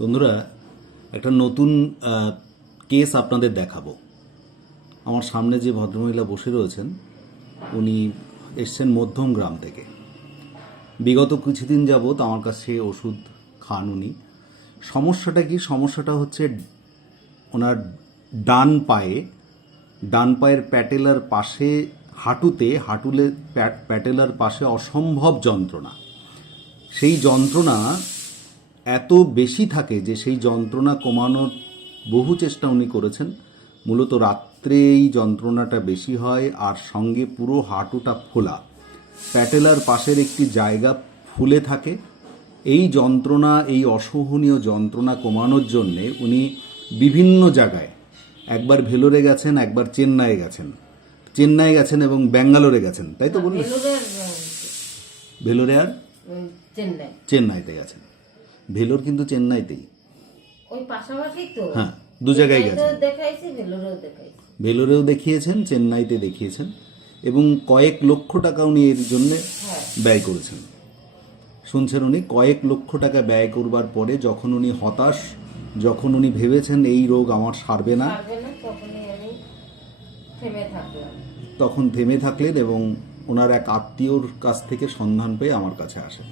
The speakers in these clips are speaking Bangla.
বন্ধুরা, একটা নতুন কেস আপনাদের দেখাবো। আমার সামনে যে ভদ্রমহিলা বসে রয়েছেন উনি এসছেন মধ্যম গ্রাম থেকে। বিগত কিছুদিন যাবৎ আমার কাছে ওষুধ খান উনি। সমস্যাটা কি? সমস্যাটা হচ্ছে ওনার ডান পায়ের প্যাটেলার পাশে হাঁটুলে প্যাটেলার পাশে অসম্ভব যন্ত্রণা। সেই যন্ত্রণা এত বেশি থাকে যে সেই যন্ত্রণা কমানোর বহু চেষ্টা উনি করেছেন। মূলত রাত্রে এই যন্ত্রণাটা বেশি হয়, আর সঙ্গে পুরো হাঁটুটা ফোলা, প্যাটেলার পাশের একটি জায়গা ফুলে থাকে। এই যন্ত্রণা, এই অসহনীয় যন্ত্রণা কমানোর জন্যে উনি বিভিন্ন জায়গায়, একবার ভেলোরে গেছেন, একবার চেন্নাই গেছেন এবং ব্যাঙ্গালোরে গেছেন, তাই তো বললেন? ভেলোরে আর চেন্নাইতে গেছেন। ভেলোর কিন্তু চেন্নাইতেই, ওই পাশাপাশি তো। হ্যাঁ, দু জায়গায় গেছেন। ভেলোরেও দেখিয়েছেন, চেন্নাইতে দেখিয়েছেন, এবং কয়েক লক্ষ টাকা উনি এর জন্য ব্যয় করেছেন। শুনছেন, উনি কয়েক লক্ষ টাকা ব্যয় করবার পরে যখন উনি হতাশ, যখন উনি ভেবেছেন এই রোগ আমার সারবে না, তখন থেমে থাকলেন এবং ওনার এক আত্মীয়র কাছ থেকে সন্ধান পেয়ে আমার কাছে আসেন।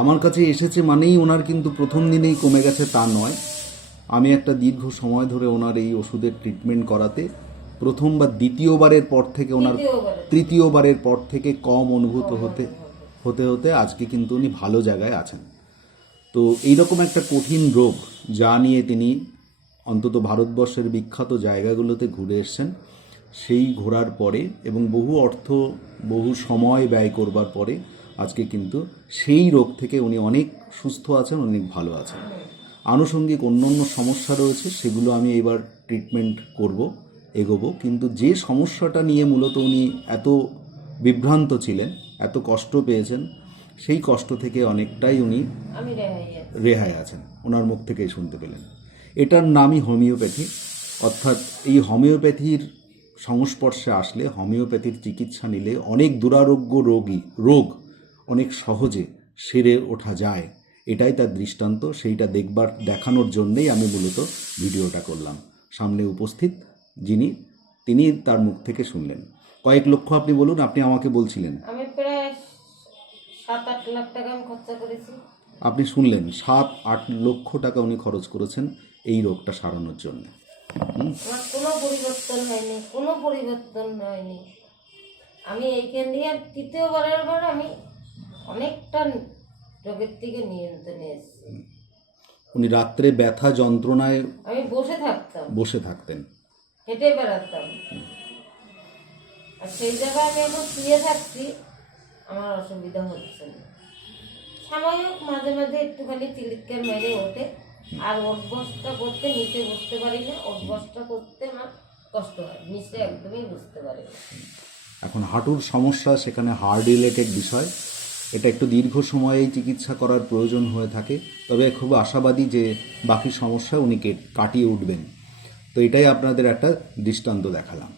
আমার কাছে এসেছে মানেই ওনার কিন্তু প্রথম দিনেই কমে গেছে তা নয়। আমি একটা দীর্ঘ সময় ধরে ওনার এই ওষুধের ট্রিটমেন্ট করাতে প্রথম বা দ্বিতীয়বারের পর থেকে ওনার তৃতীয়বারের পর থেকে কম অনুভূত হতে হতে আজকে কিন্তু উনি ভালো জায়গায় আছেন। তো এইরকম একটা কঠিন রোগ যা নিয়ে তিনি অন্তত ভারতবর্ষের বিখ্যাত জায়গাগুলোতে ঘুরে এসছেন, সেই ঘোরার পরে এবং বহু অর্থ, বহু সময় ব্যয় করবার পরে আজকে কিন্তু সেই রোগ থেকে উনি অনেক সুস্থ আছেন, অনেক ভালো আছেন। আনুষঙ্গিক অন্যান্য সমস্যা রয়েছে, সেগুলো আমি এবার ট্রিটমেন্ট এগোবো। কিন্তু যে সমস্যাটা নিয়ে মূলত উনি এত বিভ্রান্ত ছিলেন, এত কষ্ট পেয়েছেন, সেই কষ্ট থেকে অনেকটাই উনি রেহাই আছেন। ওনার মুখ থেকেই শুনতে পেলেন। এটার নামই হোমিওপ্যাথি। অর্থাৎ এই হোমিওপ্যাথির সংস্পর্শে আসলে, হোমিওপ্যাথির চিকিৎসা নিলে অনেক দুরারোগ্য রোগ অনেক সহজে সেরে ওঠা যায়। এটাই তার দৃষ্টান্ত। সেইটা দেখানোর জন্যেই আমি মূলত ভিডিওটা করলাম। সামনে উপস্থিত তিনি তার মুখ থেকে শুনলেন। কয়েক লক্ষ আপনি বলুন, আপনি আমাকে বলছিলেন। আমি প্রায় 7-8 লাখ টাকা খরচা করেছি। আপনি শুনলেন 7-8 লক্ষ টাকা উনি খরচ করেছেন এই রোগটা সারানোর জন্য। কোনো পরিবর্তন হয়নি। আমি এইখান দিয়ে তৃতীয়বারের পর আমি অনেকটা রোগের থেকে নিয়ন্ত্রণে এসেছি। উনি রাত্রে ব্যথা যন্ত্রণায় আমি বসে থাকতেন, হেঁটে বেড়াতাম, আর সেই জায়গায় আমি এখন শুয়ে থাকছি, আমার অসুবিধা হচ্ছে না। সাময়িক মাঝে মাঝে একটুখানি চিলিকার মেরে ওঠে, আর অভ্যাসটা করতে নিচে বসতে পারি না। অভ্যাসটা করতে আমার কষ্ট হয়, নিচে একদমই বুঝতে পারি না। এখন হাঁটুর সমস্যা, সেখানে হার্ট রিলেটেড বিষয়, এটা একটু দীর্ঘ সময়ে চিকিৎসা করার প্রয়োজন হয়ে থাকে। তবে খুব আশাবাদী যে বাকি সমস্যা উনি কাটিয়ে উঠবেন। তো এটাই আপনাদের একটা দৃষ্টান্ত দেখালাম।